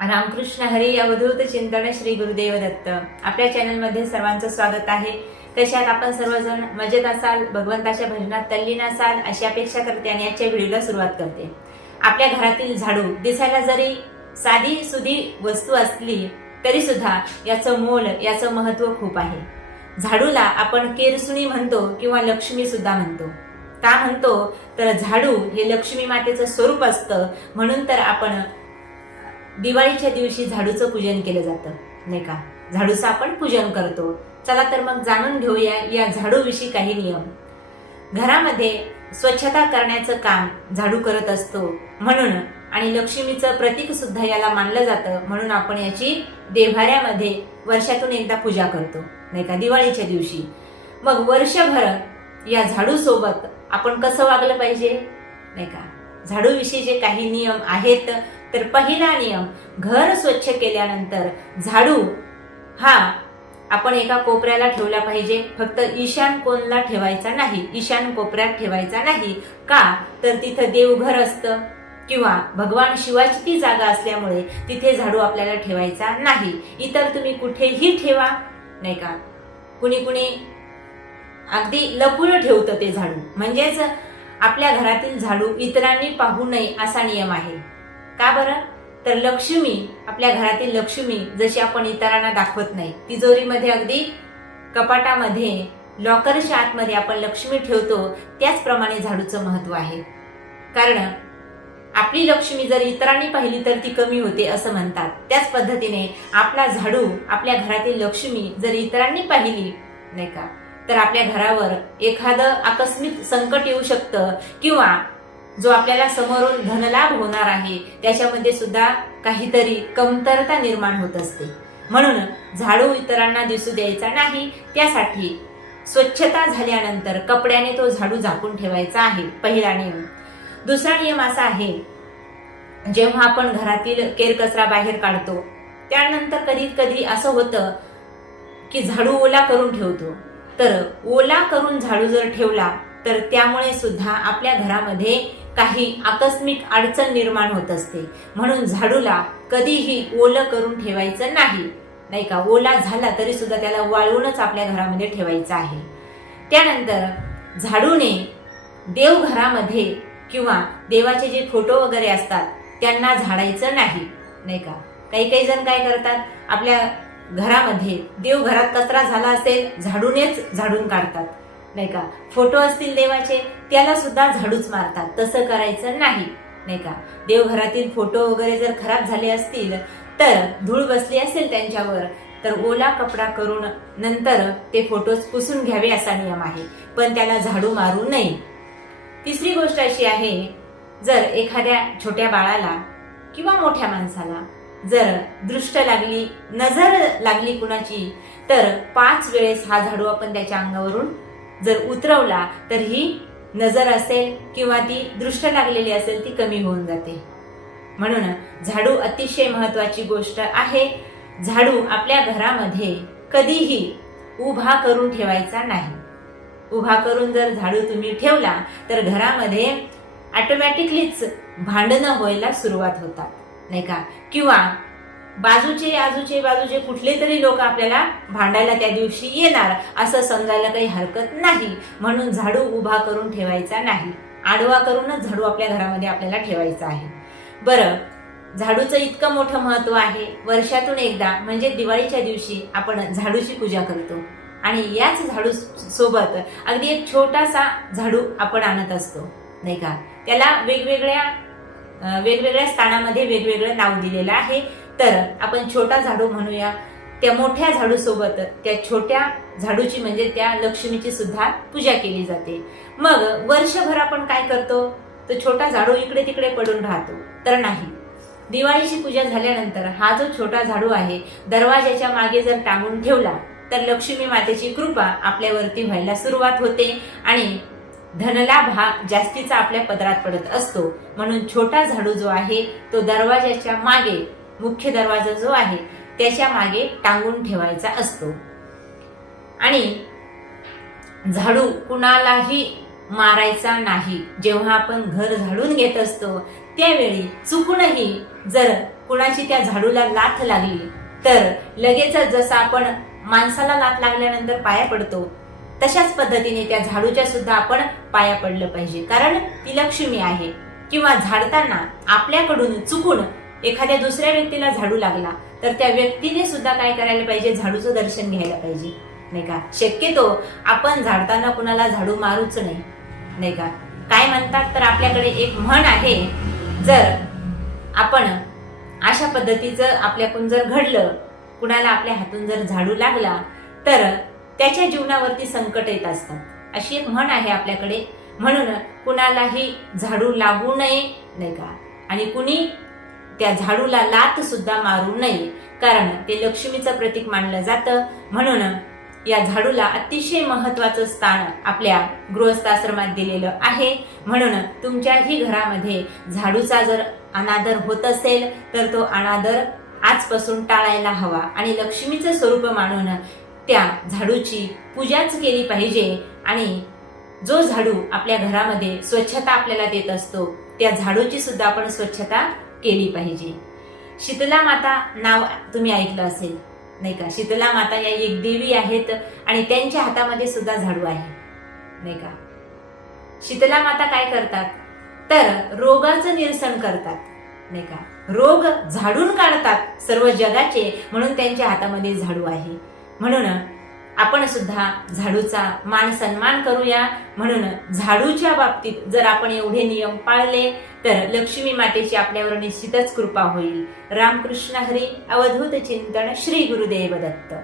रामकृष्ण हरी अवधूत चिंतन श्री गुरुदेव दत्त आपल्या चॅनलमध्ये सर्वांचं स्वागत आहे. तशात आपण सर्वजण मजेत असाल भगवंताच्या भजनात तल्लीन असाल अशी अपेक्षा करते आणि आजच्या व्हिडिओला सुरुवात करते. आपल्या घरातील झाडू दिसायला जरी साधी सुधी वस्तू असली तरी सुद्धा याचं मोल याचं महत्त्व खूप आहे. झाडूला आपण केरसुणी म्हणतो किंवा लक्ष्मी सुद्धा म्हणतो. का म्हणतो? तर झाडू हे लक्ष्मी मातेचं स्वरूप असतं म्हणून तर आपण दिवाळीच्या दिवशी झाडूचं पूजन केलं जातं नाही का? झाडूचं आपण पूजन करतो. चला तर मग जाणून घेऊया या झाडूविषयी काही नियम. घरामध्ये स्वच्छता करण्याचं काम झाडू करत असतो म्हणून आणि लक्ष्मीचं प्रतीक सुद्धा याला मानलं जातं म्हणून आपण याची देभाऱ्यामध्ये वर्षातून एकदा पूजा करतो नाही का? दिवाळीच्या दिवशी. मग वर्षभर या झाडू सोबत आपण कसं वागलं पाहिजे नाही का? झाडूविषयी जे काही नियम आहेत तर पहिला नियम घर स्वच्छ केल्यानंतर झाडू. हा आपण एका कोपऱ्याला ठेवला पाहिजे. फक्त ईशान कोणला ठेवायचा नाही. ईशान कोपऱ्यात ठेवायचा नाही. का? तर तिथं देवघर असतं. किंवा भगवान शिवाची ती जागा असल्यामुळे तिथे झाडू आपल्याला ठेवायचा नाही. इतर तुम्ही कुठेही ठेवा. नाही का? कुणी कुणी अगदी लपून ठेवतं ते झाडू. म्हणजेच आपल्या घरातील झाडू इतरांनी पाहू नये असा नियम आहे. का बरं? तर लक्ष्मी आपल्या घरातील लक्ष्मी जशी आपण इतरांना दाखवत नाही तिजोरीमध्ये अगदी कपाटामध्ये लॉकरच्या आतमध्ये आपण लक्ष्मी ठेवतो त्याचप्रमाणे झाडूचं महत्त्व आहे. कारण आपली लक्ष्मी जर इतरांनी पाहिली तर ती कमी होते असं म्हणतात. त्याच पद्धतीने आपला झाडू आपल्या घरातील लक्ष्मी जर इतरांनी पाहिली नाही का? तर आपल्या घरावर एखादं आकस्मिक संकट येऊ शकतं किंवा जो आपल्याला समोरून धनलाभ होणार आहे त्याच्यामध्ये सुद्धा काहीतरी कमतरता निर्माण होत असते. म्हणून झाडू इतरांना दिसू द्यायचा नाही त्यासाठी स्वच्छता झाल्यानंतर कपड्याने तो झाडू झाकून ठेवायचा आहे पहिला नियम. दुसरा नियम असा आहे जेव्हा आपण घरातील केरकचरा बाहेर काढतो त्यानंतर कधी कधी असं होतं की झाडू ओला करून ठेवतो. तर ओला करून झाडू जर ठेवला तर त्यामुळे सुद्धा आपल्या घरामध्ये काही आकस्मिक अडचण निर्माण होत असते. म्हणून झाडूला कधीही ओलं करून ठेवायचं नाही. नाही का? ओला झाला तरी सुद्धा त्याला वाळवूनच आपल्या घरामध्ये ठेवायचं आहे. त्यानंतर झाडूने देवघरामध्ये किंवा देवाचे जे फोटो वगैरे असतात त्यांना झाडायचं नाही. नाही का? काही काही जण काय करतात? आपल्या घरामध्ये देवघरात कचरा झाला असेल झाडूनेच झाडून काढतात. नाही का? फोटो असतील देवाचे त्याला सुद्धा झाडूच मारतात. तसं करायचं नाही नाही का? देवघरातील फोटो वगैरे जर खराब झाले असतील तर धूळ बसली असेल त्यांच्यावर तर ओला कपडा करून नंतर ते फोटोज पुसून घ्यावे असा नियम आहे. पण त्याला झाडू मारू नये. तिसरी गोष्ट अशी आहे जर एखाद्या छोट्या बाळाला किंवा मोठ्या माणसाला जर दृष्ट लागली नजर लागली कुणाची तर पाच वेळेस हा झाडू आपण त्याच्या अंगावरून जर उतरवला तर ही नजर असेल किंवा ती दृष्ट लागलेली असेल ती कमी होऊन जाते. म्हणून झाडू अतिशय महत्वाची गोष्ट आहे. झाडू आपल्या घरामध्ये कधीही उभा करून ठेवायचा नाही. उभा करून जर झाडू तुम्ही ठेवला तर घरामध्ये ऑटोमॅटिकलीच भांडणं व्हायला सुरुवात होतात. नाही का? किंवा बाजूचे आजूचे बाजूचे कुठले तरी लोक आपल्याला भांडायला त्या दिवशी येणार. असं समजायला काही हरकत नाही. म्हणून झाडू उभा करून ठेवायचा नाही. आडवा करूनच झाडू आपल्या घरामध्ये आपल्याला ठेवायचा आहे. बरं झाडूचं इतकं मोठं महत्त्व आहे. वर्षातून एकदा म्हणजे दिवाळीच्या दिवशी आपण झाडूची पूजा करतो. आणि याच झाडू सोबत अगदी एक छोटासा झाडू आपण आणत असतो. नाही का? त्याला वेगवेगळ्या वेगवेगळ्या स्थानामध्ये वेगवेगळं नाव दिलेलं आहे. तर आपण छोटा झाडू म्हणूया. त्या मोठ्या झाडू सोबत त्या छोट्या झाडूची म्हणजे त्या लक्ष्मीची सुद्धा पूजा केली जाते. मग वर्षभर आपण काय करतो? तो छोटा झाडू इकडे तिकडे पडून राहतो. तर नाही. दिवाळीची पूजा झाल्यानंतर हा जो छोटा झाडू आहे दरवाजाच्या मागे जर टांगून ठेवला तर लक्ष्मी मातेची कृपा आपल्यावरती व्हायला सुरुवात होते आणि धनलाभ हा जास्तीचा आपल्या पदरात पडत असतो. म्हणून छोटा झाडू जो आहे तो दरवाजाच्या मागे मुख्य दरवाजा जो आहे त्याच्यामागे टांगून ठेवायचा असतो. आणि झाडू कुणालाही मारायचा नाही. जेव्हा आपण घर झाडून घेत असतो त्यावेळी चुकूनही जर कुणाची त्या झाडूला लाथ लागली तर लगेच जसं आपण माणसाला लाथ लागल्यानंतर पाया पडतो तशाच पद्धतीने त्या झाडूच्या सुद्धा आपण पाया पडलं पाहिजे. कारण ती लक्ष्मी आहे. किंवा झाडताना आपल्याकडून चुकून एखाद्या दुसऱ्या व्यक्तीला झाडू लागला तर त्या व्यक्तीने सुद्धा काय करायला पाहिजे? झाडूचं दर्शन घ्यायला पाहिजे. नाही का? शक्यतो आपण झाडताना कुणाला झाडू मारूच नाही. नाही का? काय म्हणतात? तर आपल्याकडे एक म्हण आहे जर आपण अशा पद्धतीचं आपल्याकडून जर घडलं कुणाला आपल्या हातून जर झाडू लागला तर त्याच्या जीवनावरती संकट येत असतात अशी एक म्हण आहे आपल्याकडे. म्हणून कुणालाही झाडू लागू नये नाही का? आणि कुणी त्या झाडूला लात सुद्धा मारू नये. कारण ते लक्ष्मीचं प्रतीक मानलं जातं. म्हणून या झाडूला अतिशय महत्वाचं स्थान आपल्या गृहस्थाश्रमात दिलेलं आहे. म्हणून तुमच्याही घरामध्ये झाडूचा जर अनादर होत असेल तर तो अनादर आजपासून टाळायला हवा आणि लक्ष्मीचं स्वरूप मानून त्या झाडूची पूजाच केली पाहिजे. आणि जो झाडू आपल्या घरामध्ये स्वच्छता आपल्याला देत असतो त्या झाडूची सुद्धा आपण स्वच्छता केली पाहिजे. शीतला माता नाव तुम्ही ऐकलं असेल नाही का? शीतला माता या एक देवी आहेत आणि त्यांच्या हातामध्ये सुद्धा झाडू आहे नाही का? शीतला माता काय करतात? तर रोगाचं निरसन करतात नाही का? रोग झाडून काढतात सर्व जगाचे म्हणून त्यांच्या हातामध्ये झाडू आहे. म्हणून आपण सुद्धा झाडूचा मान सन्मान करूया. म्हणून झाडूच्या बाबतीत जर आपण एवढे नियम पाळले तर लक्ष्मी मातेची आपल्यावर निश्चितच कृपा होईल. रामकृष्ण हरी अवधूत चिंतन श्री गुरुदेव दत्त